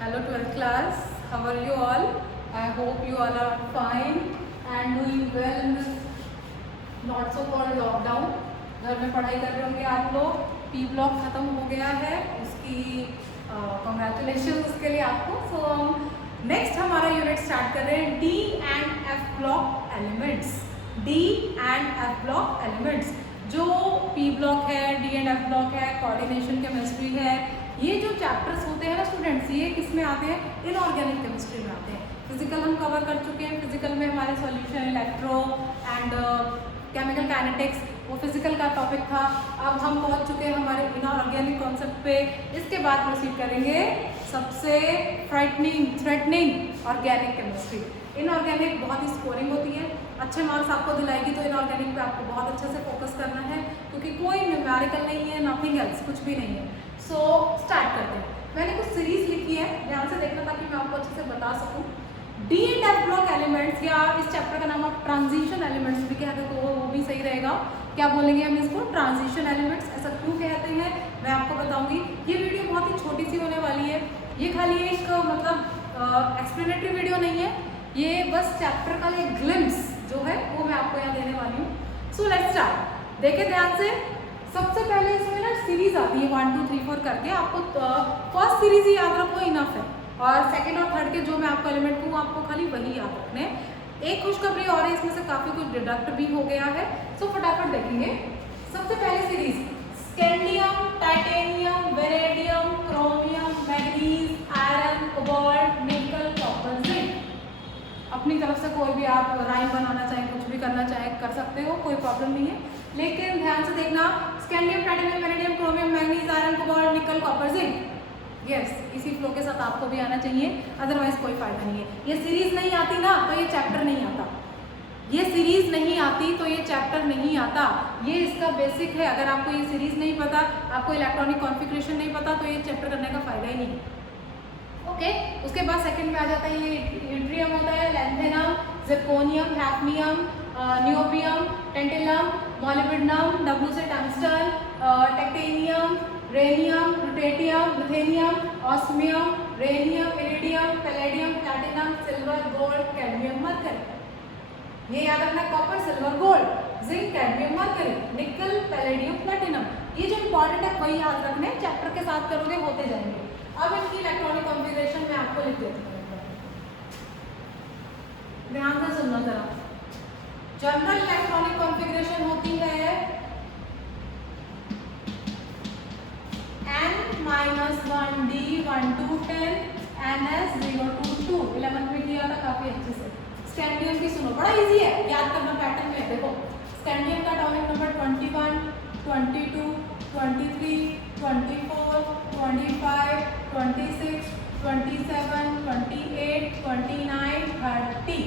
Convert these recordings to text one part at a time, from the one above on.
Hello 12th class, how are you all? I hope you all are fine and doing well in this not so called lockdown. घर में पढ़ाई कर रहे होंगे आप लोग. P block खत्म हो गया है, उसकी congratulations उसके लिए आपको. So next हमारा यूनिट स्टार्ट कर रहे हैं D and F block elements. D and F block elements जो P block है, D and F block है, कोऑर्डिनेशन केमिस्ट्री है. ये जो चैप्टर्स होते हैं ना स्टूडेंट्स, ये किस में आते हैं? इनऑर्गेनिक केमिस्ट्री में आते हैं. फिजिकल हम कवर कर चुके हैं. फिजिकल में हमारे solution electro and chemical kinetics, वो फिजिकल का टॉपिक था. अब हम पहुंच चुके हैं हमारे इनऑर्गेनिक कॉन्सेप्ट पे. इसके बाद प्रोसीड करेंगे सबसे थ्रेटनिंग ऑर्गेनिक केमिस्ट्री. इनऑर्गेनिक बहुत ही स्कोरिंग होती है, अच्छे मार्क्स आपको दिलाएगी. तो इनऑर्गेनिक पे आपको बहुत अच्छे से फोकस करना है क्योंकि कोई न्यूमेरिकल नहीं है, नथिंग एल्स, कुछ भी नहीं है. सो स्टार्ट करते हैं. मैंने कुछ सीरीज लिखी है, ध्यान से देखना ताकि मैं आपको अच्छे से बता सकूं. D and F block elements, या इस चैप्टर का नाम आप ट्रांजिशन एलिमेंट्स भी कहते हैं तो वो भी सही रहेगा. क्या बोलेंगे हम इसको? Transition elements. ऐसा क्यों कहते हैं मैं आपको बताऊंगी. ये वीडियो बहुत ही छोटी सी होने वाली है. ये खाली एक मतलब एक्सप्लेनेटरी वीडियो नहीं है, ये बस चैप्टर का एक ग्लिम्स जो है वो मैं आपको यहाँ देने वाली हूँ. So let's start. देखें ध्यान से. सबसे पहले इसमें ना सीरीज आती है 1 2 3 4 करके. आपको फर्स्ट सीरीज ही याद रखो, इनफ है. और सेकंड और थर्ड के जो मैं आपको एलिमेंट दूँ आपको खाली वही याद रखने. एक खुशखबरी और है, इसमें से काफ़ी कुछ डिडक्ट भी हो गया है. सो फटाफट देखेंगे. सबसे पहले series scandium, titanium, vanadium, chromium, manganese, iron, cobalt, nickel, copper, zinc. अपनी तरफ से कोई भी आप राइम बनाना चाहें, कुछ भी करना चाहें कर सकते हो, कोई प्रॉब्लम नहीं है. लेकिन ध्यान से देखना, scandium, titanium, vanadium, chromium, manganese, iron, cobalt, nickel, copper, zinc. Yes, इसी फ्लो के साथ आपको भी आना चाहिए, अदरवाइज कोई फायदा नहीं है. ये सीरीज नहीं आती ना तो ये चैप्टर नहीं आता. ये सीरीज नहीं आती तो ये चैप्टर नहीं आता. ये इसका बेसिक है. अगर आपको ये सीरीज नहीं पता, आपको इलेक्ट्रॉनिक कॉन्फ़िगरेशन नहीं पता, तो ये चैप्टर करने का फायदा ही नहीं. ओके. उसके बाद सेकंड में आ जाता है ये यूट्रियम होता है, lanthanum, zirconium, hafnium, niobium, tantalum, molybdenum, W से tungsten, technetium, rhenium, lutetium, ruthenium, osmium, rhenium, iridium, palladium, platinum, silver, gold, cadmium, mercury. ये याद रखना, copper, silver, gold, zinc, cadmium, mercury, nickel, palladium, platinum. ये जो important है वही याद रखने, चैप्टर के साथ करोगे होते जाएंगे. अब इनकी इलेक्ट्रॉनिक कॉन्फ़िगरेशन मैं आपको लिख देती हूँ. ध्यान से सुनना जरा. जनरल इलेक्ट्रॉनिक कॉन्फ़िगरेशन होती है n-1 d 1 to 10 ns 0 to 2. 11th में किया था काफी अच्छे से. स्कैंडियम की सुनो, बड़ा इजी है याद करना पैटर्न में. देखो स्कैंडियम का एटॉमिक नंबर 21, 22, 23, 24, 25, 26, 27, 28, 29, 30.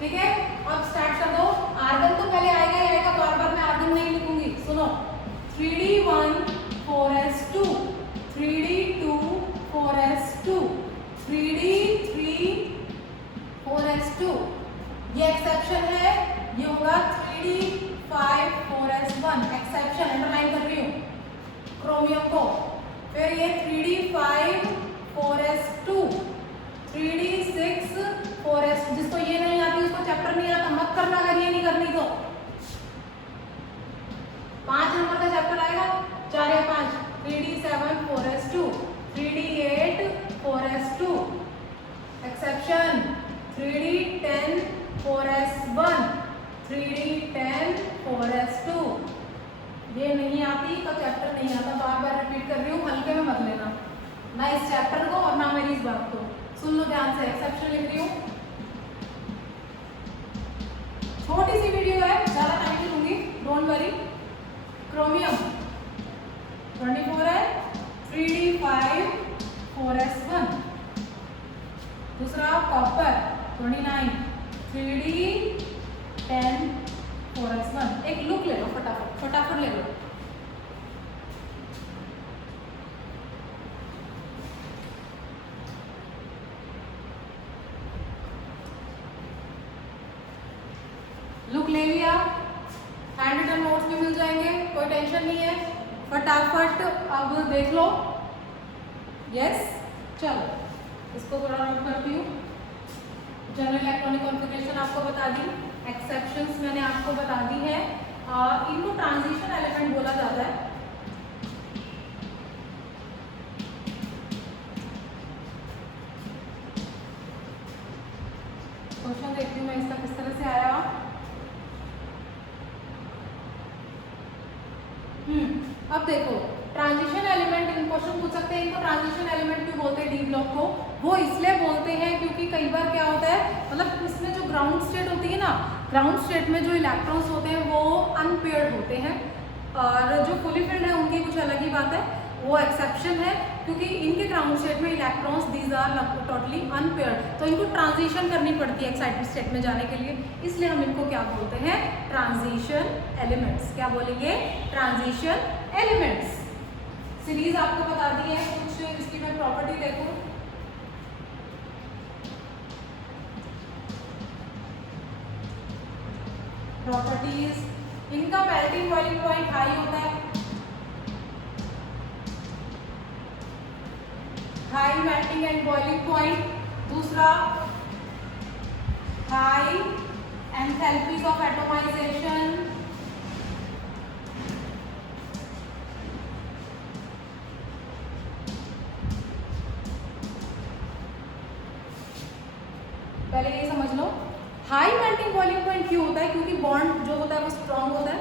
ठीक है. अब स्टार्ट कर दो. आर्गन तो पहले आएगा ही आएगा, बार बार मैं आर्गन नहीं लिखूंगी. सुनो, 3d1 4s2, 3d2 4s2, 3d3 4s2. ये एक्सेप्शन है, ये होगा 3d5 4s1. एक्सेप्शन अंडरलाइन कर रही हूँ क्रोमियम को. फिर ये 3d5 4s2, 3d6 4s. जिसको ये नहीं आती उसको चैप्टर नहीं आता मत करना, अगर ये नहीं करनी तो. 5 नंबर का चैप्टर आएगा, 4 या 5. 3d7 4s2, 3d8 4s2. Exception 3d10 4s1, 3d10 4s2. ये नहीं आती तो चैप्टर नहीं आता. बार बार रिपीट कर रही हूँ, हल्के में मत लेना ना इस चैप्टर को और ना मेरी इस बात को. सुन लो ध्यान से. एक्सेप्शन लिख रही हूँ, छोटी सी वीडियो है, ज्यादा टाइम नहीं लूंगी, डोंट वरी. क्रोमियम 24 है, 3d5 4s1. दूसरा कॉपर 29, 3d10 4s1. एक लुक ले लो, फटाफट ले लो. लुक ले लिया. हैंड रिटन नोट्स भी मिल जाएंगे, कोई टेंशन नहीं है. फटाफट अब देख लो. यस, चलो इसको थोड़ा नोट करती हूँ। जनरल इलेक्ट्रॉनिक कॉन्फ़िगरेशन आपको बता दी, एक्सेप्शंस मैंने आपको बता दी है। इनको ट्रांजिशन एलिमेंट बोला जाता है। क्वेश्चन देखती हूँ मैं इसका किस तरह से आया। अब देखो ट्रांजिशन एलिमेंट, इन क्वेश्चन पूछ सकते हैं इनको ट्रांजिशन एलिमेंट क्यों बोलते हैं डी ब्लॉक को। वो इसलिए बोलते हैं क्योंकि कई बार क्या होता है, मतलब इसमें जो ग्राउंड स्टेट होती है ना, ग्राउंड स्टेट में जो इलेक्ट्रॉन्स होते हैं वो अनपेयर्ड होते हैं, और जो फुली फिल्ड है उनकी कुछ अलग ही बात है, वो एक्सेप्शन है, क्योंकि इनके ग्राउंड स्टेट में electrons these are totally unpaired, तो इनको ट्रांजिशन करनी पड़ती है एक्साइटेड स्टेट में जाने के लिए, इसलिए हम इनको क्या बोलते हैं, ट्रांजिशन एलिमेंट्स। क्या बोलेंगे, ट्रांजिशन एलिमेंट्स। सीरीज आपको बता दी है, कुछ इसकी मैं प्रॉपर्टी देखूं, प्रॉपर्टीज, इनका मेल्टिंग बॉइलिंग पॉइंट हाई होता है, high melting and boiling point. दूसरा, हाई एंथैल्पीज ऑफ एटोमाइजेशन, पहले ये समझ लो हाई मेल्टिंग बॉइलिंग पॉइंट क्यों होता है, क्योंकि बॉन्ड जो होता है वो स्ट्रांग होता है,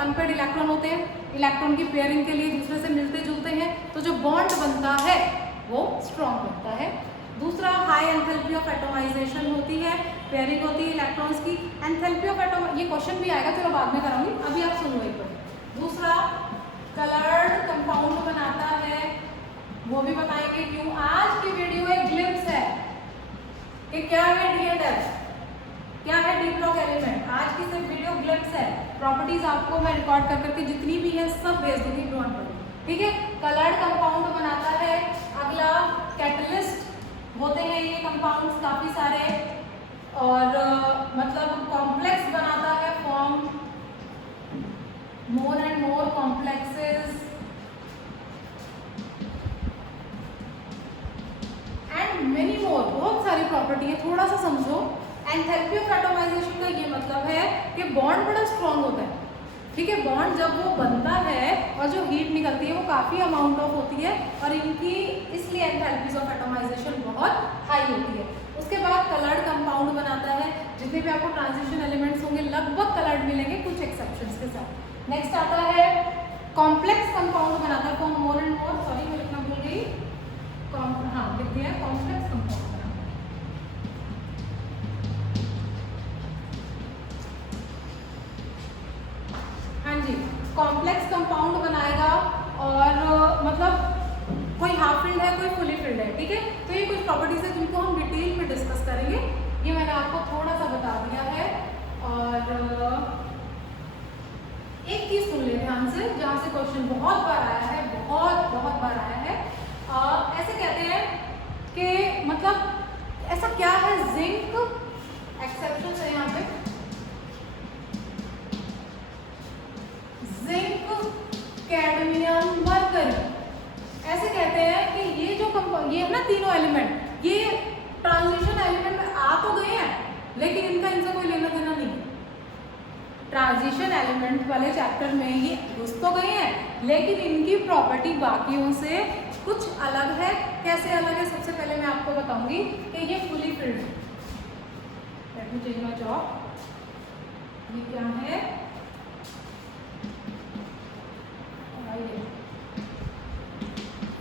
अनपेयर्ड इलेक्ट्रॉन होते हैं, इलेक्ट्रॉन की पेयरिंग के लिए दूसरे से मिलते जुलते हैं, तो जो बॉन्ड बनता है वो स्ट्रांग बनता है। दूसरा, हाई एंथैल्पी ऑफ एटोमाइजेशन होती है, पेयरिंग होती है इलेक्ट्रॉन्स की। एंथैल्पी ऑफ एटोम, ये क्वेश्चन भी आएगा, चलो बाद में कराऊंगी, अभी आप सुनो एक बार। दूसरा, कलर्ड कंपाउंड बनाता है, वो भी बताएंगे क्यों। आज की वीडियो एक ग्लिम्स है कि क्या है DLF, क्या है डी ब्लॉक एलिमेंट, आज की सिर्फ वीडियो ग्लिम्स है। प्रॉपर्टीज आपको मैं रिकॉर्ड कर करके जितनी भी है सब भेज दूंगी नोट पर, ठीक है। कलर्ड कंपाउंड बनाता है। अगला, कैटलिस्ट होते हैं ये कंपाउंड्स काफी सारे, और मतलब कॉम्प्लेक्स बनाता है, form more and more complexes and many more, बहुत सारी प्रॉपर्टी है, थोड़ा सा समझो। एंथैल्पी ऑफ एटोमाइजेशन का ये मतलब है कि बॉन्ड बड़ा स्ट्रांग होता है, ठीक है। बॉन्ड जब वो बनता है और जो हीट निकलती है वो काफ़ी अमाउंट ऑफ होती है, और इनकी इसलिए एंथैल्पीज ऑफ एटोमाइजेशन बहुत हाई होती है। उसके बाद कलर्ड कंपाउंड बनाता है, जितने भी आपको ट्रांजिशन एलिमेंट्स होंगे लगभग कलर्ड मिलेंगे, कुछ एक्सेप्शंस के साथ। नेक्स्ट आता है कॉम्प्लेक्स कंपाउंड बनाता है, form more and more, sorry मैं लिखना भूल गई, हाँ लिख दिया, कॉम्प्लेक्स कंपाउंड। हाँ जी, कॉम्प्लेक्स कंपाउंड बनाएगा, और मतलब कोई हाफ फिल्ड है, कोई फुली फिल्ड है, ठीक है। तो ये कुछ प्रॉपर्टीज है जिनको हम डिटेल में डिस्कस करेंगे, ये मैंने आपको थोड़ा सा बता दिया है। और एक चीज सुन ले ध्यान से, जहाँ से क्वेश्चन बहुत बार आया है, बहुत बार आया है। ऐसे कहते हैं कि मतलब ऐसा क्या है, जिंक, एक्सेप्शन है यहाँ पे, जिंक, कैडमियम, मरकरी, ऐसे कहते हैं कि ये जो ये है ना तीनों एलिमेंट, ये ट्रांजिशन एलिमेंट में आ तो गए हैं, लेकिन इनका इनसे कोई लेना देना नहीं है। ट्रांजिशन एलिमेंट वाले चैप्टर में ये घुस तो गए हैं, लेकिन इनकी प्रॉपर्टी बाकियों से कुछ अलग है। कैसे अलग है, सबसे पहले मैं आपको बताऊंगी कि ये फुली फिल्ड है। Let me change my chalk, ये क्या है,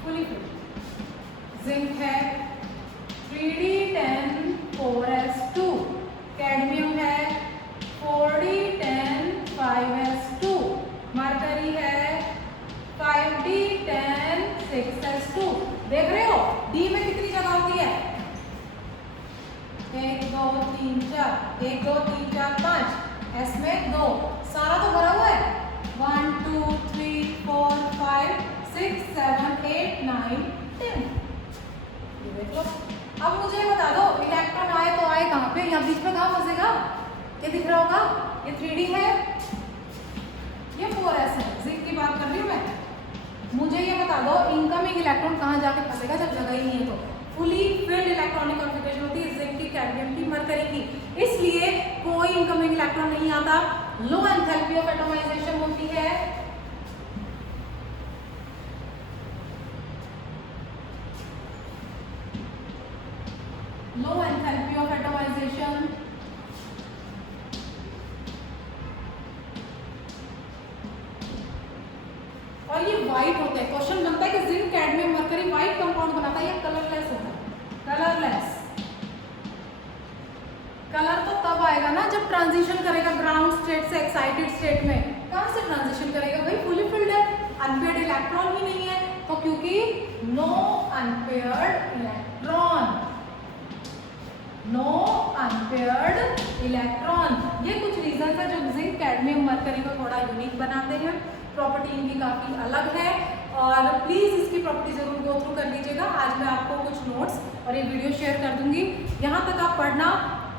फुली फिल्ड। जिंक है 3d10 4s2, कैडमियम है 4d10 5s2, मरकरी है 5d10 6s2। देख रहे हो डी में कितनी जगह होती है, 1 2 3 4, 1 2 3 4 5, एस में 2, सारा तो भरा हुआ है, 1 2 3 4 5 6 7 8 9 10। ये देख लो। अब मुझे बता दो इलेक्ट्रॉन आए तो आए कहाँ पे, यहाँ बीच में कहाँ फंसेगा, ये दिख रहा होगा, ये 3D है, ये 4s है, जिंक की बात कर रही हूँ मैं। मुझे ये बता दो इनकमिंग इलेक्ट्रॉन कहाँ जाके फंसेगा जब जगह ही नहीं है तो। फुली फिल्ड इलेक्ट्रॉनिक कॉन्फ़िगरेशन होती है जिंक की, कैडमियम की, मरकरी की, इसलिए कोई इनकमिंग इलेक्ट्रॉन नहीं आता। लो एंथैल्पी ऑफ एटॉमाइजेशन होती है, लो एंथैल्पी ऑफ एटॉमाइजेशन, और ये व्हाइट होते हैं। क्वेश्चन बनता है कि zinc, cadmium, mercury white compound बनाता है, ये कलरलेस होता है, कलरलेस। कलर तो तब आएगा ना जब ट्रांजिशन करेगा ग्राउंड स्टेट से एक्साइटेड स्टेट में। कहां से ट्रांजिशन करेगा भाई, फुली फिल्ड है, अनपेयर्ड इलेक्ट्रॉन ही नहीं है, तो क्योंकि no unpaired electron, no unpaired electron. ये कुछ रीजन है जो जिंक, कैडमियम, मरकरी को थोड़ा यूनिक बनाते हैं। प्रॉपर्टी इनकी काफी अलग है और प्लीज इसकी प्रॉपर्टी जरूर गो थ्रू कर लीजिएगा। आज मैं आपको कुछ नोट्स और ये वीडियो शेयर कर दूंगी, यहाँ तक आप पढ़ना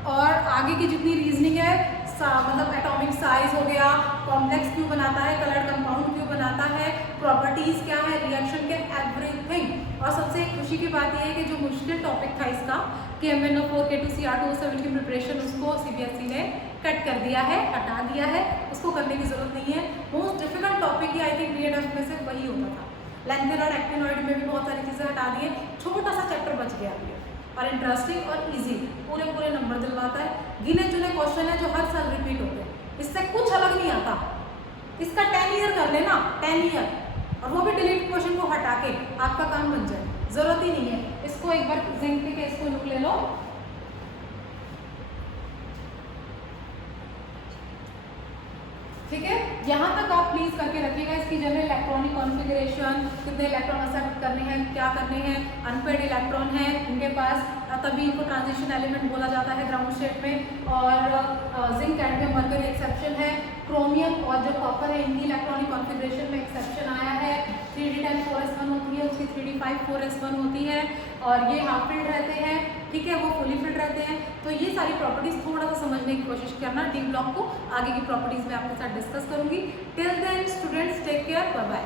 और आगे की जितनी रीजनिंग है, मतलब एटॉमिक साइज हो गया, कॉम्प्लेक्स क्यों बनाता है, कलर्ड कंपाउंड क्यों बनाता है, प्रॉपर्टीज क्या है, रिएक्शन के, एवरीथिंग। और सबसे खुशी की बात यह है कि जो मुश्किल टॉपिक था इसका कि MnO4 K2Cr2O7 की प्रिपरेशन, उसको CBSE ने कट कर दिया है, हटा दिया है, उसको करने की जरूरत नहीं है। Most difficult topic he I think BADF में से वही होता था। लैंथेन और एक्टिनॉइड में भी बहुत सारी चीज़ें हटा दिए, छोटा सा चैप्टर बच गया है और इंटरेस्टिंग और इजी, पूरे नंबर दिलवाता है। गिने चुने क्वेश्चन है जो हर साल रिपीट होते हैं, इससे कुछ अलग नहीं आता। इसका 10 ईयर कर लेना, 10 ईयर, और वो भी डिलीट क्वेश्चन को हटा के आपका काम बन जाए, जरूरत ही नहीं है। इसको एक बार जिंक के केस को लुक ले लो, ठीक है। यहाँ तक आप प्लीज करके रखिएगा। इसकी जनरल इलेक्ट्रॉनिक कॉन्फ़िगरेशन, कितने इलेक्ट्रॉन एक्सेप्ट करने हैं, क्या करने हैं, अनपेयर्ड इलेक्ट्रॉन है इनके पास, तभी इनको ट्रांजिशन एलिमेंट बोला जाता है ग्राउंड स्टेट में। और जिंक, कैडमियम, मरकरी एक्सेप्शन है। क्रोमियम और जो कॉपर है इनकी इलेक्ट्रॉनिक कॉन्फ़िगरेशन में एक्सेप्शन आया है। 3d10 4s1 होती है, उसकी 3d5 4s1 होती है, और ये हाफ फिल्ड रहते हैं, ठीक है, वो फुली फिल्ड रहते हैं। तो ये सारी प्रॉपर्टीज थोड़ा सा समझने की कोशिश करना। डी ब्लॉक को आगे की प्रॉपर्टीज में आपके साथ डिस्कस करूंगी। Till then students, take care, bye bye.